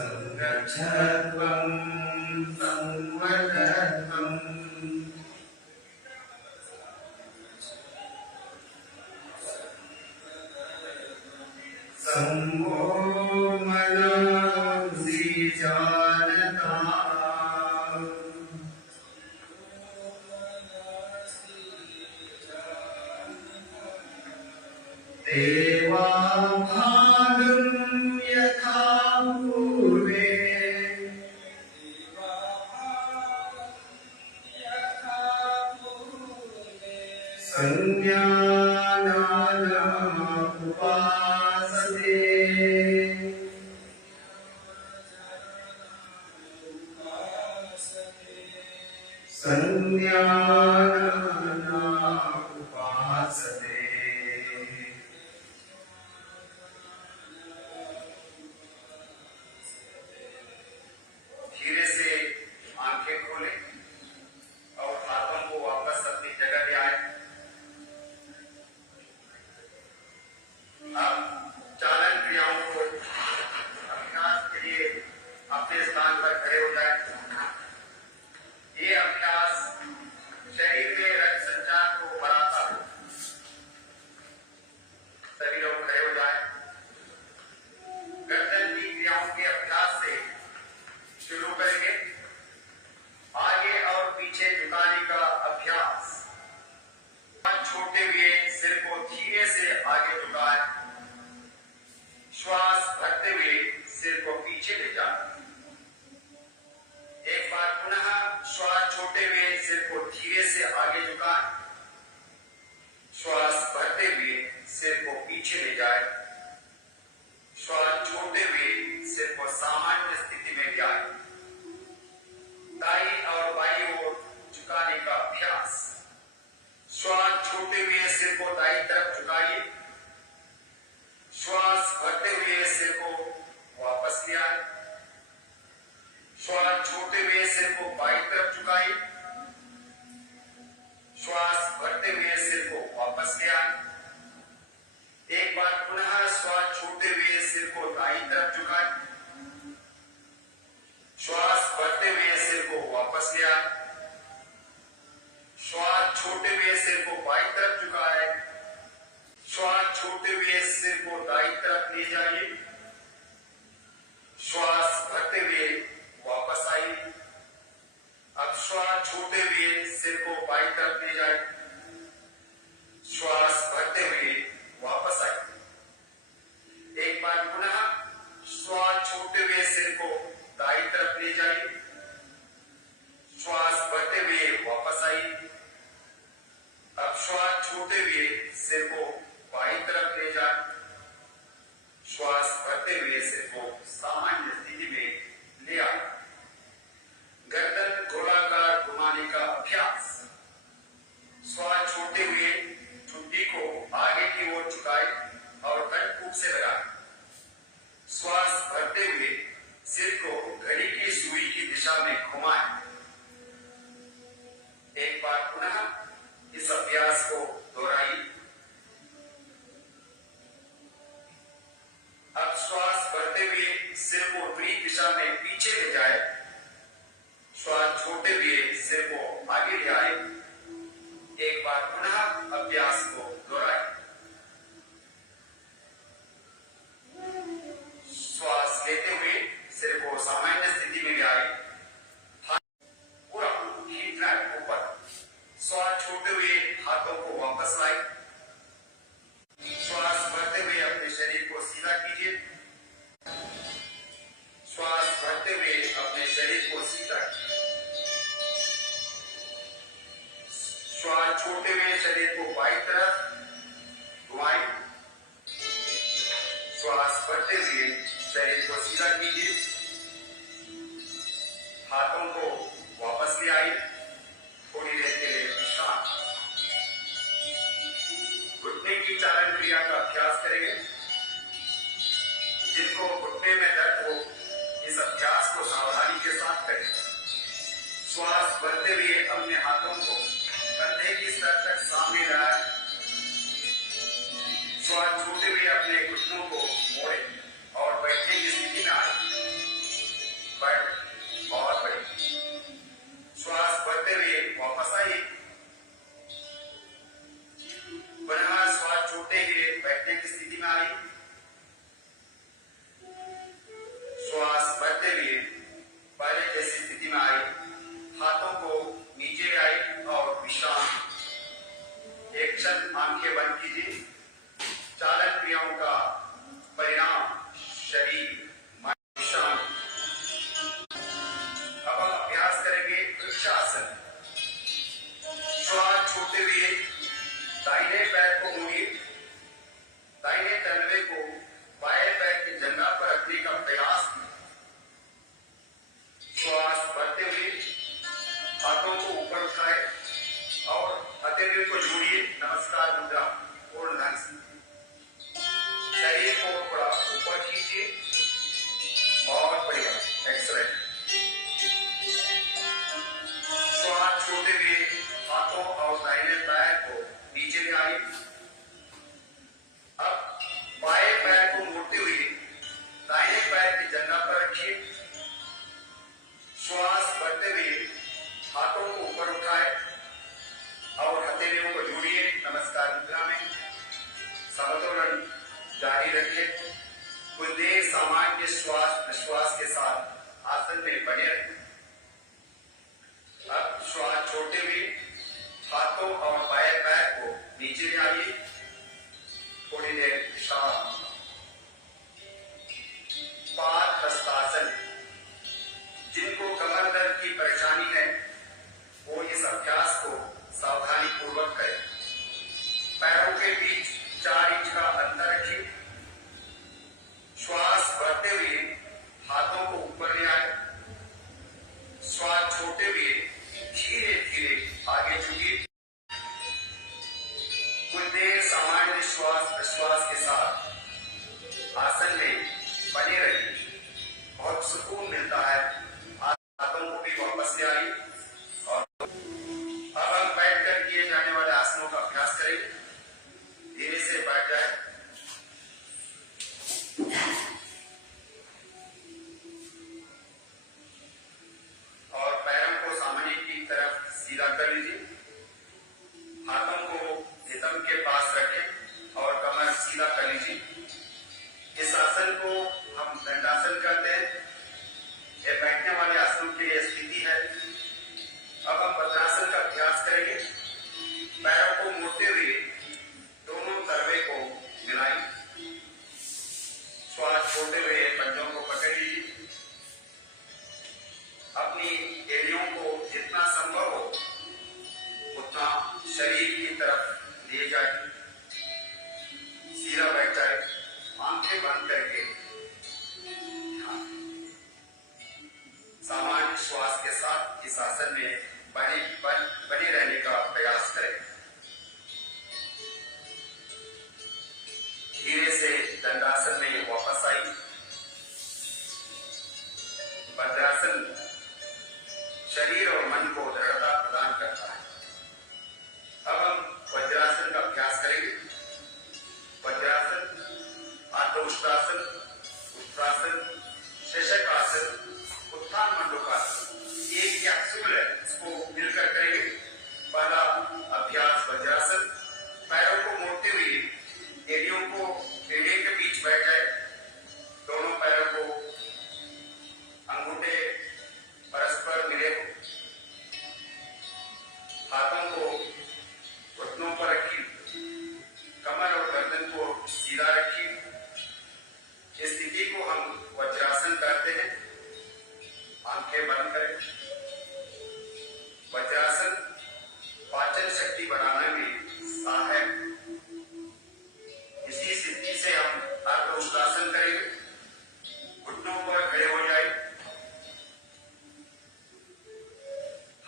संरक्षत्वं संवर्धत्वं सम्भो मनसि जानता देवाभागं यथा पूर्वे संज्ञानानाम् उपासते संज्ञानानाम् उपासते। धीरे से आंखें खोलें और हाथों को वापस अपनी जगह ले आए। अब चालन क्रियाओं को अभ्यास के लिए अपने स्थान पर खड़े हो जाए। ये अभ्यास शरीर में रक्त संचार को बढ़ाता है। सभी लोग खड़े हो जाए। गर्दन की क्रियाओं के अभ्यास से शुरू करेंगे। आगे और पीछे झुकाने का अभ्यास। छोटे हुए सिर को धीरे से आगे झुकाएं। श्वास भरते हुए सिर को पीछे ले जाएं। एक बार पुनः श्वास छोटे हुए सिर को धीरे से आगे झुकाएं। श्वास भरते हुए सिर को पीछे ले जाएं। श्वास छोड़ते हुए सिर को सामान्य स्थिति में ले आए। दाईं और बाईं ओर झुकाने का अभ्यास। श्वास छोड़ते हुए सिर को दाईं तरफ झुकाइए। श्वास भरते हुए सिर को वापस ले आए। श्वास छोड़ते हुए सिर को बाईं तरफ झुकाइए। श्वास भरते हुए सिर को वापस ले आए। एक बार पुनः श्वास छोड़ते हुए सिर को दाईं तरफ झुकाएं। श्वास भरते हुए सिर को वापस ले आए। श्वास छोड़ते हुए सिर को बाईं तरफ झुकाएं। श्वास छोड़ते हुए सिर को दाईं तरफ ले जाइए। श्वास भरते हुए वापस आइए। अब श्वास छोड़ते हुए सिर को बाईं तरफ ले जाइए। श्वास भरते हुए वापस आइए। एक बार पुनः श्वास छोड़ते हुए सिर को दाईं तरफ ले जाइए। श्वास भरते हुए वापस आइए। अब श्वास छोड़ते हुए सिर को बाईं तरफ ले जाए। श्वास भरते हुए सिर को सामान्य स्थिति में ले आए। गर्दन गोलाकार घुमाने का अभ्यास। श्वास छोड़ते हुए ठुड्डी को आगे की ओर झुकाए और कंठ फूंक से लगाए। श्वास भरते हुए सिर को घड़ी की सुई की दिशा में घुमाएं। एक बार पुनः इस अभ्यास को दोहराइए। अब श्वास भरते हुए सिर को विपरीत दिशा में पीछे ले जाए। श्वास छोड़ते हुए सिर को आगे ले आए। एक बार पुनः अभ्यास को दोहराएं। श्वास लेते हुए सिर को सामान्य स्थिति में ले आए। पूरा हीट ट्रैक ऊपर। श्वास छोड़ते हुए हाथों को वापस लाए। श्वास भरते हुए अपने शरीर को सीधा कीजिए। श्वास भरते हुए अपने शरीर को सीधा कीजिए। श्वास छोड़ते हुए शरीर को बाईं तरफ घुमाएं। श्वास भरते हुए शरीर को सीधा कीजिए। हाथों को वापस ले आइए। थोड़ी देर के लिए विश्राम। घुटने की चालन क्रिया का अभ्यास करेंगे। जिनको घुटने में दर्द हो इस अभ्यास को सावधानी के साथ करें। श्वास भरते हुए अपने हाथों को कंधे की स्तर तक सामने लाएं। श्वास छोड़ते हुए अपने घुटनों को मोड़ें और बैठने की स्थिति में आए। को जोड़िए, नमस्कार मुद्रा, पूर्ण ढंग से। शरीर को थोड़ा ऊपर खींचिए, बहुत बढ़िया, एक्सलेंट। श्वास छोड़ते हुए हाथों और दाहिने पैर को नीचे ले आइए। अब बाएं पैर को मोड़ते हुए दाहिने पैर की जगह पर रखिए। श्वास भरते हुए हाथों को ऊपर उठाए और हथेलियों को जोड़िए, नमस्कार मुद्रा में। समतोलन जारी रखिए। कुछ देर सामान्य श्वास प्रश्वास के साथ आसन में बने रहिए। अब श्वास छोड़ते हुए हाथों और बाएं पैर को नीचे ले आइए। थोड़ी देर विश्राम। पाद हस्तासन। जिनको कमर दर्द की परेशानी है वो इस अभ्यास को सावधानी पूर्वक करें। पैरों के बीच 4 इंच का अंतर रखिए। श्वास भरते हुए हाथों को ऊपर ले आए। श्वास छोड़ते हुए धीरे धीरे आगे झुकिए। कुछ देर सामान्य श्वास प्रश्वास के साथ आसन में बने रहिए। बहुत सुकून मिलता है। हाथों को भी वापस ले आइए और अब हम बैठकर किए जाने वाले आसनों का अभ्यास करेंगे। धीरे से बैठ जाए। और पैरों को सामने की तरफ सीधा कर लीजिए। हाथों को नितंब के पास रखें और कमर सीधा कर लीजिए। इस आसन को हम दंडासन करते हैं। यह बैठने वाले आसनों की स्थिति है। अब हम वज्रासन का अभ्यास करेंगे। पैरों को मोड़ते हुए दोनों तलवे को मिलाइए। श्वास छोड़ते हुए पंजों को पकड़ लीजिए। अपनी एड़ियों को जितना संभव हो उतना शरीर की तरफ ले जाए। सीधा बैठ जाए, आंखें बंद करके सामान्य श्वास के साथ इस आसन में बने रहने का प्रयास करें। धीरे से दंडासन में वापस आई। वज्रासन शरीर और मन को दृढ़ता प्रदान करता है। अब हम वज्रासन का अभ्यास करेंगे। वज्रासन, आर्धउष्ट्रासन, उत्तरासन, शशकासन, उत्थान मंडूकासन, एक कैप्सूल है, इसको मिलकर करेंगे। पहला अभ्यास वज्रासन। पैरों को मोड़ते हुए एड़ियों को एड़े के बीच बैठ जाए। दोनों पैरों को अंगूठे परस्पर मिले हो। हाथों को घुटनों पर रखिए। कमर और गर्दन को सीधा रखिए। इस स्थिति को हम वज्रासन करते हैं। आंखें बंद करें। वज्रासन पाचन शक्ति बढ़ाने में सहायक। इसी स्थिति से हम अर्धउष्ट्रासन करेंगे। घुटनों पर खड़े हो जाए।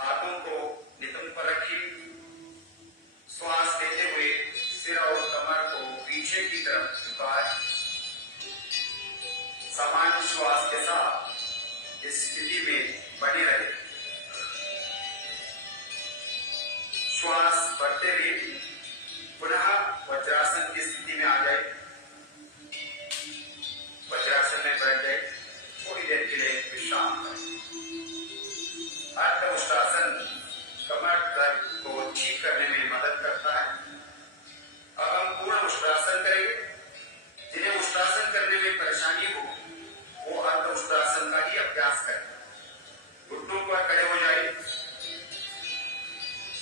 हाथों को नितंब पर रखिए। श्वास लेते हुए सिर और कमर को पीछे की तरफ झुकाएं। सामान्य श्वास के साथ इस स्थिति में बने रहे। श्वास भरते हुए पुनः वज्रासन की स्थिति में आ जाए। वज्रासन में बैठ जाए। थोड़ी देर के लिए विश्राम करें। अर्धउष्ट्रासन कमर दर्द को ठीक करने में मदद करता है। अब हम पूर्ण उष्ट्रासन करेंगे। जिन्हें उष्ट्रासन करने में परेशानी हो वो अर्धउष्ट्रासन का ही अभ्यास करें। घुटनों पर खड़े हो जाए।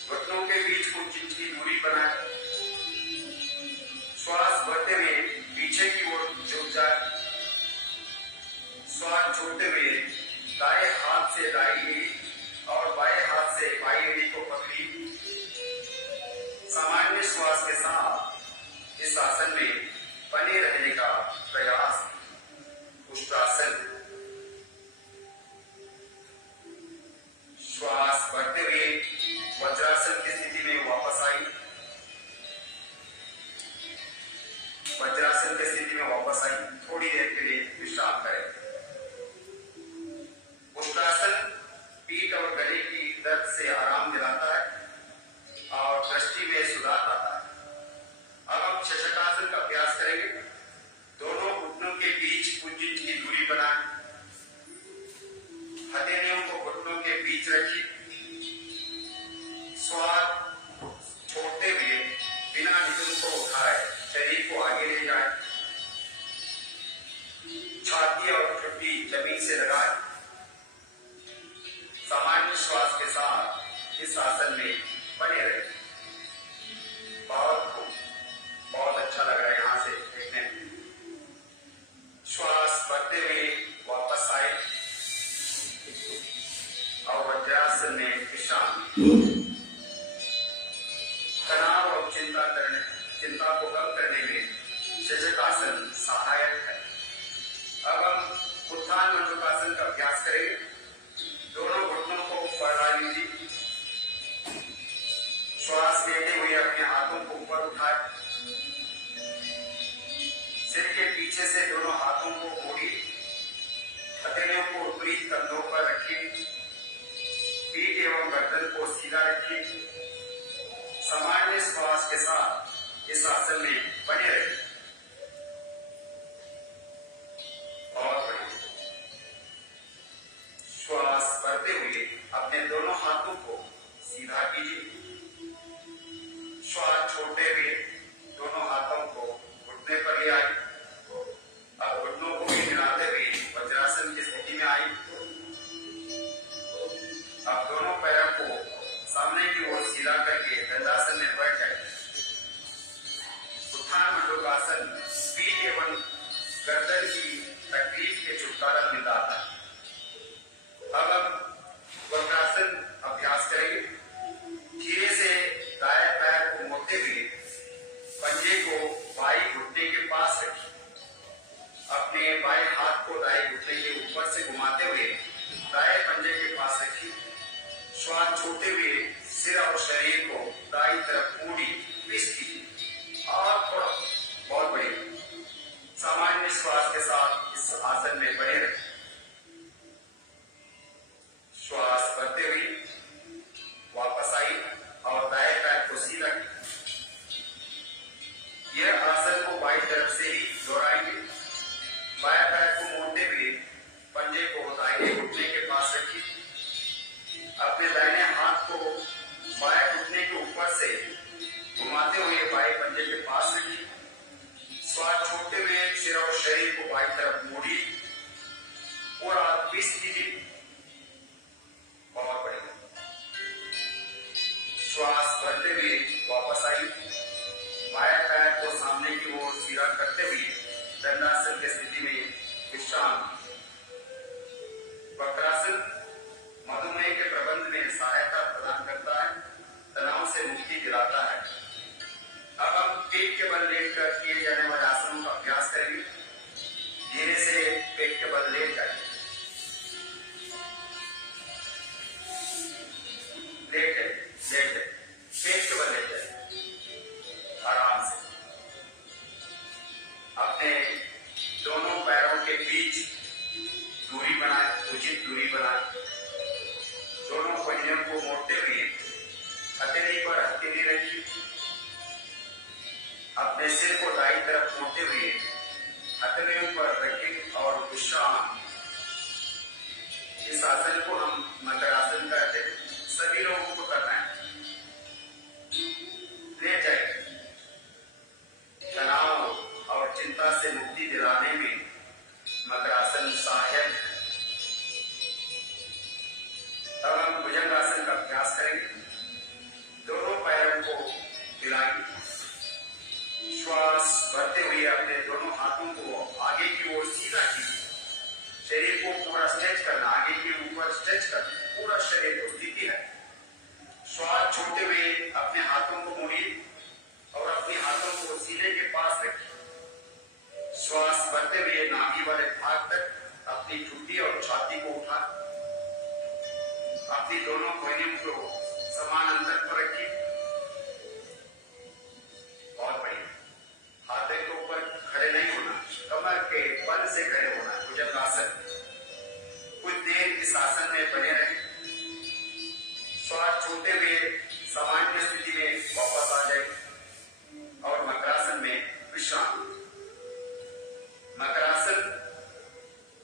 घुटनों के बीच कुछ इंच की दूरी बनाए। श्वास भरते हुए पीछे की ओर झुक जाए। श्वास छोड़ते हुए दाएं हाथ से दाईं एड़ी और बाएं हाथ से बाईं एड़ी को पकड़ी। सामान्य श्वास के साथ इस आसन में बने रहने का प्रयास। उष्ट्रासन। श्वास भरते हुए वज्रासन की स्थिति में वापस आई। लगाए। सामान्य श्वास के साथ इस आसन में बने रहे। बहुत अच्छा लग रहा है यहाँ से देखने में। श्वास भरते हुए वापस आए और वज्रासन में विश्राम। तनाव और चिंता को कम करने में शशकासन सहायक है। अब हम उत्थान मंडूकासन का अभ्यास करेंगे। दोनों घुटनों को फैला लीजिए। श्वास लेते हुए अपने हाथों को ऊपर उठाए। सिर के पीछे से दोनों हाथों को मोड़िए। हथेलियों को ऊपरी कंधों पर रखिए। पीठ एवं गर्दन को सीधा रखिए। सामान्य श्वास के साथ इस आसन में बने रहिए। और श्वास भरते हुए अपने दोनों हाथों को सीधा कीजिए। श्वास छोड़ते हुए दोनों हाथों को घुटने पर ले आए। अब घुटनों को भी हिलाते हुए वज्रासन की स्थिति में आई। अब दोनों पैरों को सामने की ओर सीधा करके दंडासन में बैठ जाए। उत्थान मंडूकासन पीठ एवं गर्दन की तकलीफ के छुटकारा मिलता है। अब हम वज्रासन अभ्यास करेंगे। धीरे से दाएं पैर को मोड़ते हुए पंजे को बाएं घुटने के पास रखिए। अपने बाएं हाथ को दाएं घुटने के ऊपर से घुमाते हुए दाएं पंजे के पास रखिए। श्वास छोड़ते हुए सिर और शरीर को दाईं तरफ मोड़िए। ट्विस्ट कीजिए और थोड़ा बहुत बढ़िया। सामान्य श्वास के साथ इस आसन में बने रहे। श्वास भरते हुए वापस आई और दाएं पैर को सीधा किया। यह आसन को बाईं तरफ से ही दोहराएंगे। बाएं पैर को मोड़ते हुए पंजे को दाहिने घुटने के पास रखिए। अपने दाहिने हाथ को बाएं घुटने के ऊपर से घुमाते हुए बाएं पंजे के पास रखिए। श्वास छोड़ते हुए सिर और शरीर को बाईं तरफ मोड़िए और आप ट्विस्ट कीजिए। बहुत बढ़िया। श्वास भरते हुए वापस आई। बाएं पैर को सामने की ओर सीधा करते हुए दंडासन की स्थिति में विश्राम। वक्रासन मधुमेह के प्रबंधन में सहायता प्रदान करता है। तनाव से मुक्ति दिलाता है। अब हम पेट के बल लेटकर किए जाने वाले आसनों का अभ्यास करेंगे। धीरे से पेट के बल लेट जाइए। लेटे पेट के बल लेट जाइए आराम से। अपने दोनों पैरों के बीच दूरी बनाए, उचित दूरी बनाए। दोनों पहियों को मोड़ते हुए हथेली पर हथेली रखिए। अपने सिर को दाईं तरफ मोड़ते हुए हथेलियों पर रखें और विश्राम। इस आसन को हम मकरासन कहते हैं। सभी लोगों को करना है। ले जाए। तनाव और चिंता से मुक्ति दिलाने में मकरासन सहायक है। अब हम भुजंगासन का अभ्यास करेंगे। दोनों पैरों को हिलाएं। श्वास भरते हुए अपने दोनों हाथों को आगे की ओर सीधा कीजिए। शरीर को पूरा स्ट्रेच करना, आगे के ऊपर स्ट्रेच करना, पूरा शरीर को स्थिति है। श्वास छोड़ते हुए अपने हाथों को मोड़िए और अपने हाथों को सीने के पास रखिए। श्वास भरते हुए नाभि वाले भाग तक अपनी ठुड्डी और छाती को उठा। अपनी दोनों भुजाओं को समान अंतर पर रखिए। बहुत बढ़िया। हाथों के ऊपर खड़े नहीं होना, कमर के बल से खड़े होना। भुजंगासन। कुछ देर इस आसन में बने रहे। श्वास छोड़ते हुए सामान्य स्थिति में वापस आ जाए और मकरासन में विश्राम। मकरासन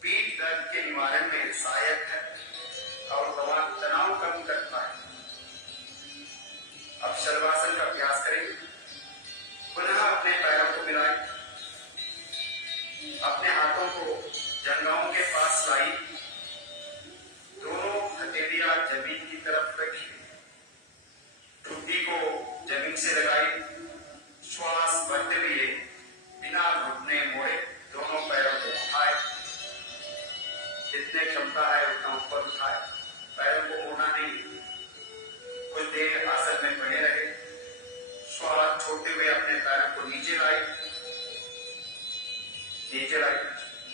पीठ दर्द के निवारण में सहायक है और तनाव कम करता है। अब शलभासन का अभ्यास करेंगे। पुनः अपने पैरों को मिलाएं। अपने हाथों को जंघाओं के पास लाई रहा है उतना ऊपर उठाए, पैरों को मोड़ना नहीं। कुछ देर आसन में बने रहे। श्वास छोड़ते हुए अपने पैरों को नीचे लाई,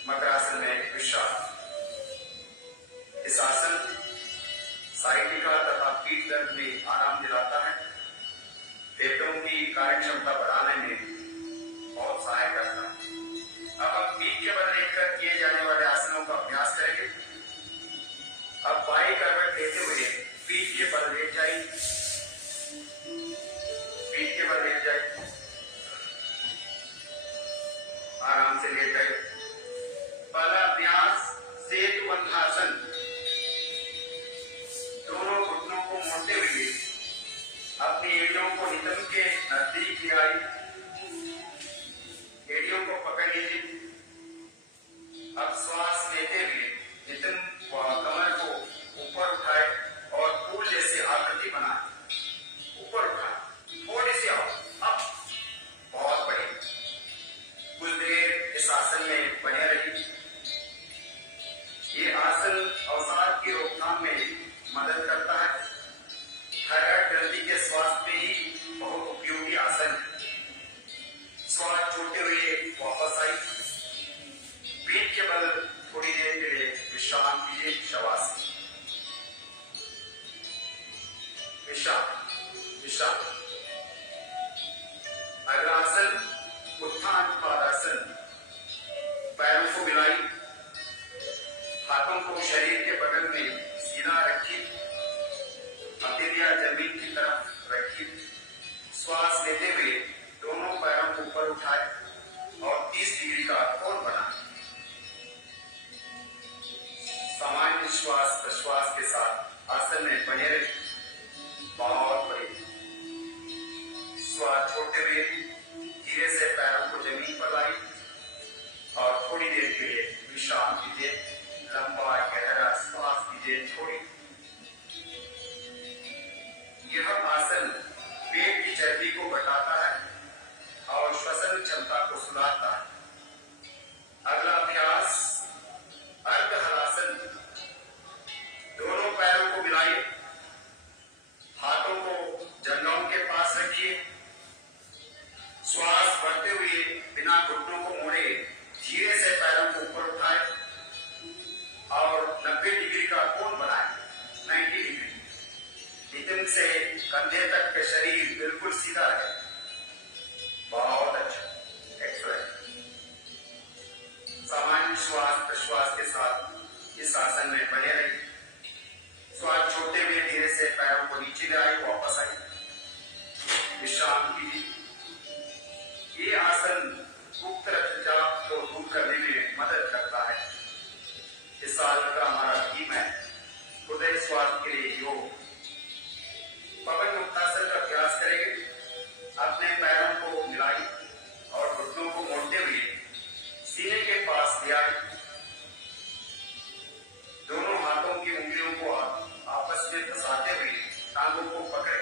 मकरासन में विश्राम। इस आसन साइटिका तथा पीठ दर्द में आराम दिलाता है, फेफड़ों की कार्य क्षमता बढ़ाने में बहुत सहायक करता है। अब हम पीठ के बल लेकर किए जाने वाले आसनों का अभ्यास करेंगे। अब बाई करवट लेते हुए पीठ के बल लेट जाइए, पीठ के बल लेट जाइए, आराम से लेट जाइए। पहला अभ्यास सेतुबंधासन। दोनों घुटनों को मोड़ते हुए अपनी एड़ियों को नितंब के नजदीक ले आई, एड़ियों को पकड़ लीजिए। अब श्वास लेते हुए नितंब व कमर को ऊपर उठाए और फूल जैसे आकृति बनाए। ऊपर उठाए, थोड़ी सी आओ, अब बहुत बढ़िया। कुछ देर इस आसन में बने रहिए। ये आसन अवसाद की रोकथाम में मदद करता है। थायराइड ग्रंथि के स्वास्थ्य में ही बहुत उपयोगी आसन है। श्वास छोड़ते हुए वापस आई, पीठ के बल थोड़ी देर के लिए विश्राम कीजिए। शवासन, विश्राम, विश्राम। अगला आसन उत्थान पादासन। पैरों को मिलाई, हाथों को शरीर के बगल में सीधा रखिए, हथेलियां जमीन की तरफ रखिए। श्वास लेते हुए दोनों पैरों को ऊपर उठाए और 30 डिग्री का कोण बनाए। सामान्य श्वास प्रश्वास के साथ आसन में बने रहे। बहुत बढ़िया। श्वास छोड़ते हुए धीरे से पैरों को जमीन पर लाई और थोड़ी देर के लिए विश्राम कीजिए। लंबा गहरा श्वास कीजिए, छोड़िए। यह आसन पेट की चर्बी को घटाता है और श्वसन क्षमता को सुधारता है। अगला अभ्यास अर्ध हलासन। दोनों पैरों को मिलाइए, हाथों को जंघों के पास रखिए। श्वास भरते हुए बिना घुटनों को मोड़े धीरे से पैरों को ऊपर उठाए और 90 डिग्री का कोण बनाए। 90 डिग्री। नितंब से कंधे तक के शरीर बिल्कुल सीधा है। बहुत अच्छा, एक्सलेंट। सामान्य श्वास प्रश्वास के साथ इस आसन में बने रहिए। श्वास छोड़ते हुए धीरे से पैरों को नीचे ले आई, वापस आई, विश्राम कीजिए। ये आसन गुप्त रक्तचाप को दूर करने में मदद करता है। इस साल का हमारा थीम है हृदय स्वास्थ्य के लिए योग। पवन मुक्तासन का अभ्यास करेंगे। अपने पैरों को मिलाई और घुटनों को मोड़ते हुए सीने के पास ले आए। दोनों हाथों की उंगलियों को आपस में फंसाते हुए टांगों को पकड़े।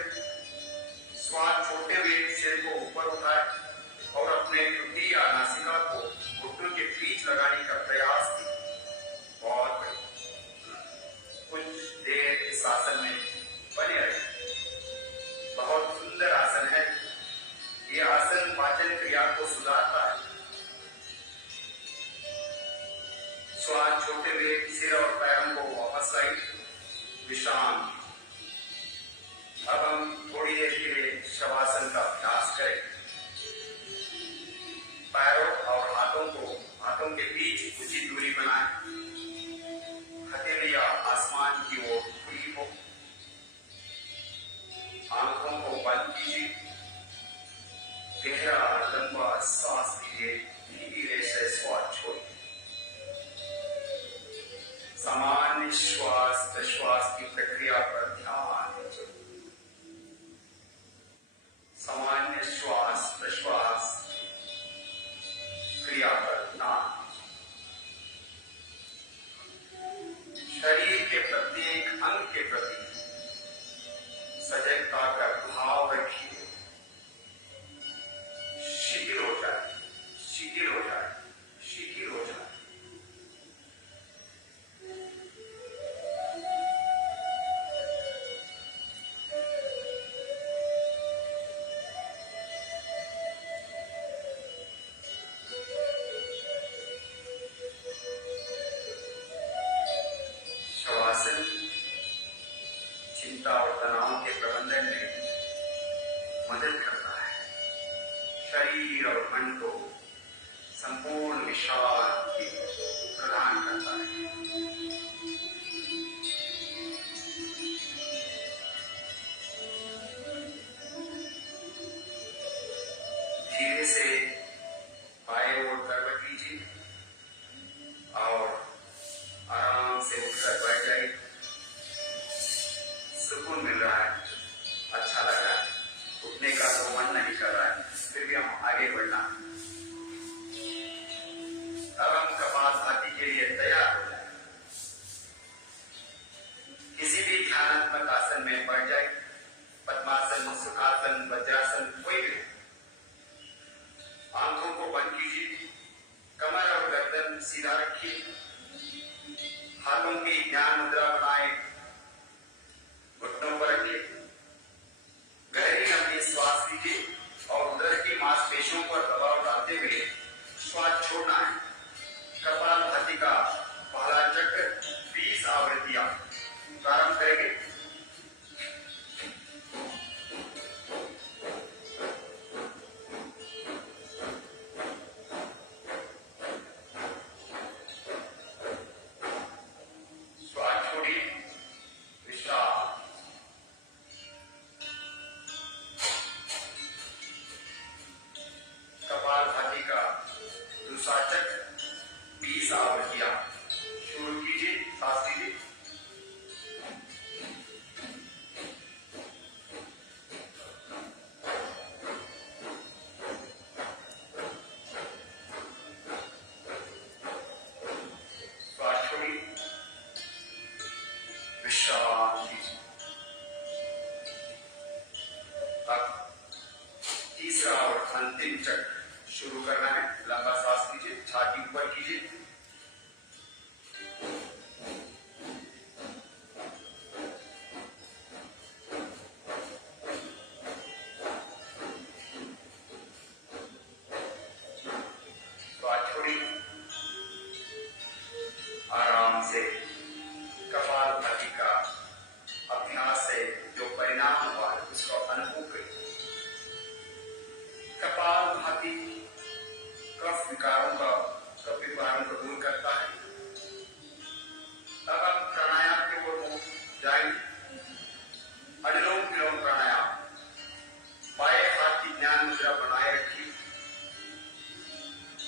श्वास छोड़ते हुए सिर को ऊपर उठाए और अपने टुटी या नासिका को घुटनों के बीच लगाने का प्रयास किया। बहुत बढ़िया। कुछ देर इस आसन में बने रहे। बहुत सुंदर आसन है। ये आसन पाचन क्रिया को सुधारता है। श्वास छोड़ते हुए सिर और पैरों को वापस लाई, विश्राम। अब हम थोड़ी देर के लिए शवासन का अभ्यास करें। पैरों और हाथों के बीच उचित दूरी बनाएं। हथेलियां आसमान की ओर खुली हो। आंखों को बंद कीजिए। गहरा लंबा सांस लीजिए, धीरे से श्वास छोड़िए। सामान्य श्वास प्रश्वास की प्रक्रिया पर ध्यान दीजिए। सामान्य श्वास प्रश्वास क्रिया पर ध्यान। शरीर के प्रत्येक अंग के प्रति सजगता का भाव रखिए। शिथिल हो जाए, शिथिल हो जाए, शिथिल हो जाए। चिंता और तनाव के प्रबंधन में मदद करता है। शरीर और मन को संपूर्ण विश्रांति प्रदान करता है। धीरे से बाएं ओर करवट लीजिए और आराम से उठकर बैठ जाइए। सुकून मिल रहा है, अच्छा लग रहा है, उठने का तो मन नहीं कर रहा है, फिर भी हम आगे बढ़ना। अब हम कपालभाति के लिए तैयार हो जाए। किसी भी ध्यानात्मक आसन में बैठ जाए, पद्मासन, सुखासन, वज्रासन, कोई भी। आंखों को बंद कीजिए, कमर और गर्दन सीधा रखिए, हाथों की ध्यान मुद्रा बनाए, घुटनों पर रखिए। गहरी लंबी श्वास लीजिए और उदर की मांसपेशियों पर दबाव डालते हुए श्वास छोड़ना है। कपालभाति का पहला चक्र 20 आवृत्तियां प्रारंभ करेंगे। कपालभाति का दूसरा चक्र 20 आवृत्तियां शुरू कीजिए। सांस लीजिए, श्वास छोड़िए, विश्राम कीजिए। अब तीसरा और अंतिम चक्र शुरू करना है। लंबा सांस लीजिए, छाती ऊपर कीजिए, श्वास छोड़िए, आराम से कपालभाति का अभ्यास से जो परिणाम हुआ है उसको अनुभव करिए। कपालभाति कफ विकारों को दूर करता है। अब हम प्राणायाम की ओर जाएंगे। अनुलोम विलोम प्राणायाम। बाएं हाथ की ध्यान मुद्रा बनाए रखिए,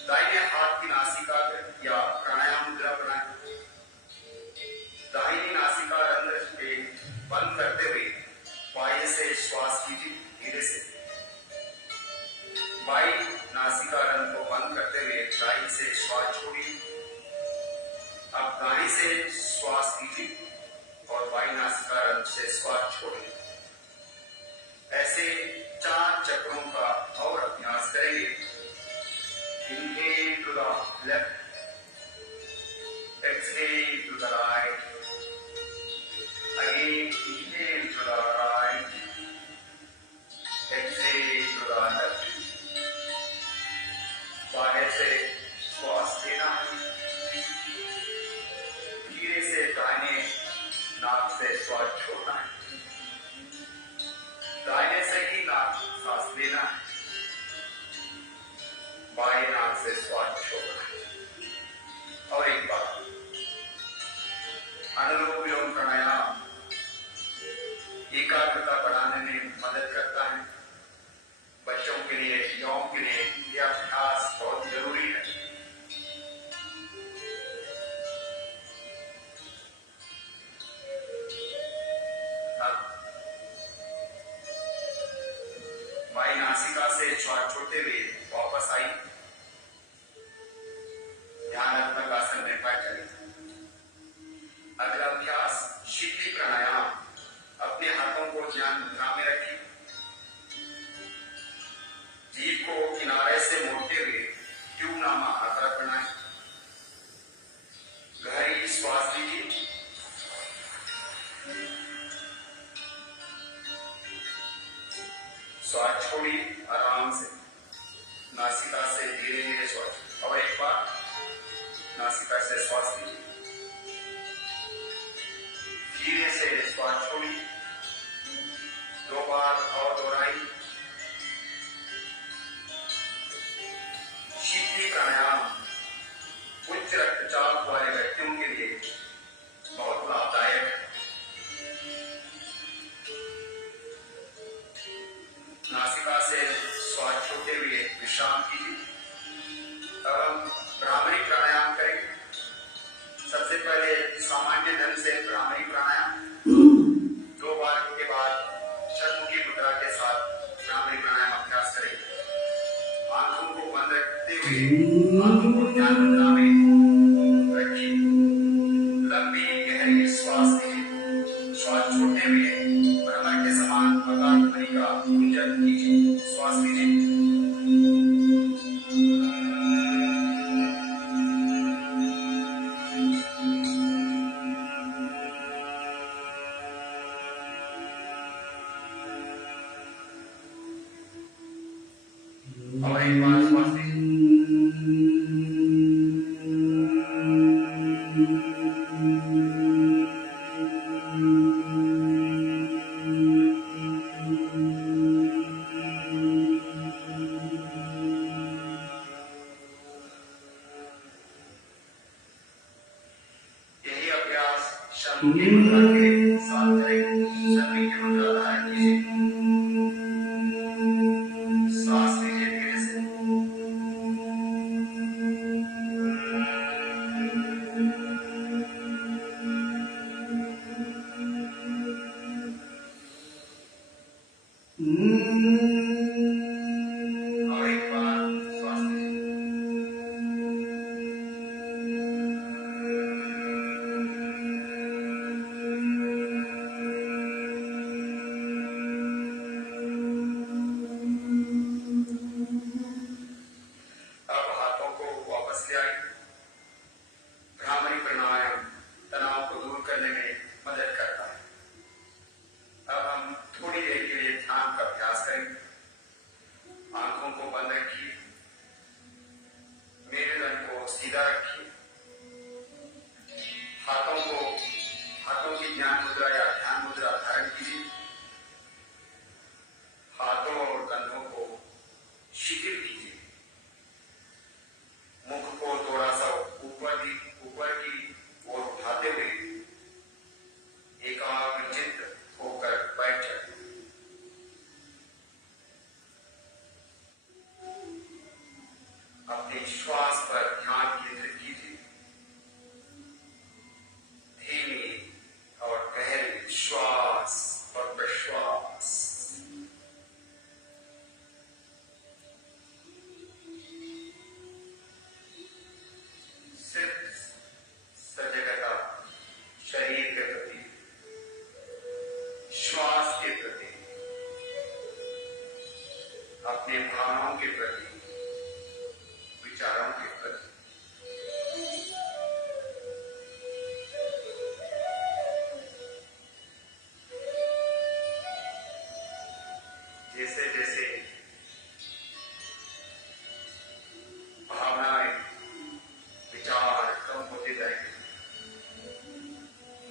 दाहिने हाथ की नासिकाग्र या प्राणायाम मुद्रा बनाए। दाहिनी नासिका रंध्र के बंद करते हुए बाएं से श्वास कीजिए। धीरे से बाई नासिका रंध्र को बंद करते हुए दाई से श्वास छोड़िए। अब दाई से श्वास लीजिए और बाई नासिका रंध्र से श्वास छोड़िए। ऐसे 4 चक्रों का और अभ्यास करेंगे। Inhale to the left, exhale to the right, again inhale to the right, exhale to the left. बाहर से श्वास लेना है, धीरे से दाहिने नाक से श्वास छोड़ना है, दाहिने से ही नाक सांस लेना है, बाएं नाक से श्वास छोड़ना है। और एक बार अनुलोम विलोम प्राणायाम एकाग्रता बढ़ाने में मदद करता है। बच्चों के लिए, युवाओं के लिए यह अभ्यास बहुत जरूरी है। बाई नासिका से श्वास छोड़ते हुए वापस आई, ध्यानात्मक आसन में बैठ जाइए। अगला अभ्यास शीतली प्राणायाम। अपने हाथों को ध्यान मुद्रा में रखिए, जीभ को किनारे से मोड़ते हुए ट्यूबनामा आकार बनाएं। गहरी श्वास लीजिए, श्वास छोड़िए आराम से, नासिका से धीरे धीरे श्वास। और एक बार नासिका से श्वास लीजिए, धीरे से श्वास छोड़िए, दो बार और दोहराई। शीतली प्राणायाम उच्च रक्तचाप वाले व्यक्तियों के लिए बहुत लाभदायक है। नासिका से श्वास छोड़ते हुए विश्राम कीजिए। अब हम भ्रामरी प्राणायाम करेंगे। सबसे पहले सामान्य ढंग से भ्रामरी प्राणायाम 2 बार के बाद चतुर्मुखी मुद्रा के साथ भ्रामरी प्राणायाम अभ्यास करेंगे। आंखों को बंद रखते हुए आंखों को ध्यान मुद्रा में रखिए। लंबी गहरी श्वास लीजिए। श्वास छोड़ते हुए भ्रमर के समान आकाश ध्वनि का गुंजन कीजिए। श्वास लीजिए। और एक बार श्वास लीजिए। यही अभ्यास शम्भुकी मुद्रा के साथ करेंगे। शम्भुकी मुद्रा धारण कीजिए। सांस लीजिए धीरे से। और एक बार श्वास लीजिए। अब हाथों को वापस ले आइए। भ्रामरी प्राणायाम तनाव को दूर करने में मदद करता है। अब हम थोड़ी देर के लिए ध्यान का अभ्यास करेंगे। आंखों को बंद रखिए। मेरुदंड को सीधा रखिए। हाथों की ध्यान मुद्रा या ध्यान मुद्रा धारण कीजिए। हाथों और कंधों को शिथिल कीजिए। मुख को थोड़ा सा ऊपर की ओर उठाते हुए एकाग्रचित्त होकर बैठ जाए। अपने श्वास पर ध्यान केंद्रित कीजिए। धीमी और गहरी श्वास और प्रश्वास। सिर्फ सजगता शरीर के प्रति, श्वास के प्रति, अपने भावनाओं के प्रति, विचारों के प्रति। जैसे जैसे भावनाएं, विचार कम होते जाएंगे,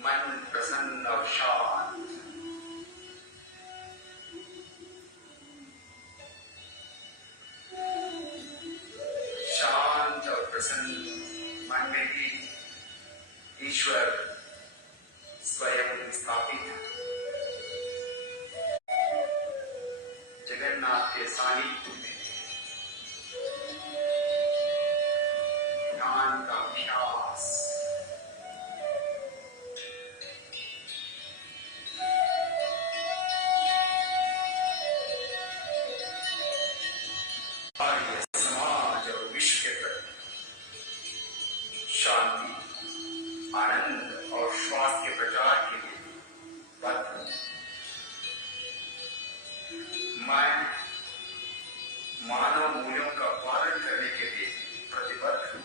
मन प्रसन्न और शांत, शांत और प्रसन्न मन में ही ईश्वर स्वयं स्थापित है। जगन्नाथ के सानिध्य में ध्यान का अभ्यास। और ये समाज और विश्व के प्रति शांति, आनंद और स्वास्थ्य के प्रचार के लिए बद्ध। मैं मानव मूल्यों का पालन करने के लिए प्रतिबद्ध हूं।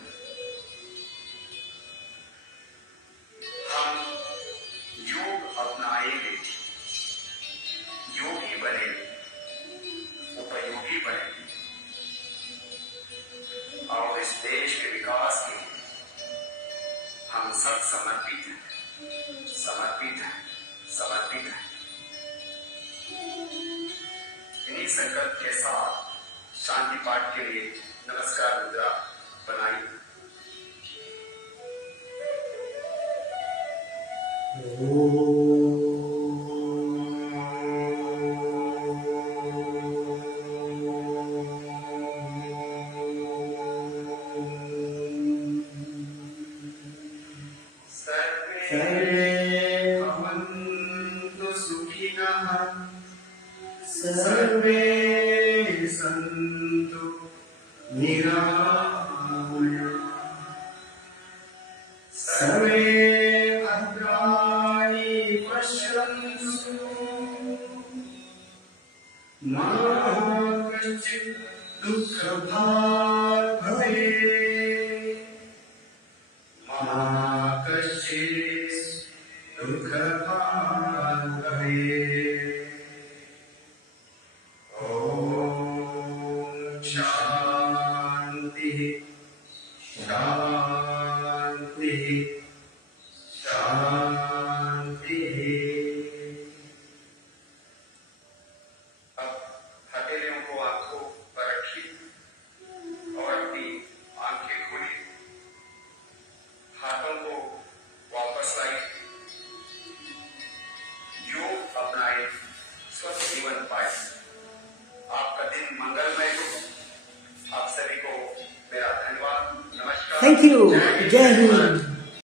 हम योग अपनाएंगे, योगी बनेंगे, उपयोगी बनेंगे और इस देश के विकास के हम सब समर्पित हैं, समर्पित हैं, समर्पित हैं। इन्हीं संकल्प के साथ शांति पाठ के लिए नमस्कार मुद्रा बनाई। सर्वे भवन्तु सुखिनः सर्वे सन्तु निरामयाः सर्वे भद्राणि पश्यन्तु मा कश्चित् दुःखभाग् भवेत् मा कश्चित् दुःखभाग् भवेत्। ॐ शान्तिः शान्तिः शान्तिः। अब हथेलियों को आंखों पर रखिए और अपनी आंखें खोली, हाथों को वापस लाइए, योग अपनाए, स्वस्थ जीवन पाए। आपका दिन मंगलमय हो। आप सभी को मेरा धन्यवाद, नमस्कार। Thank you. Jai Hind.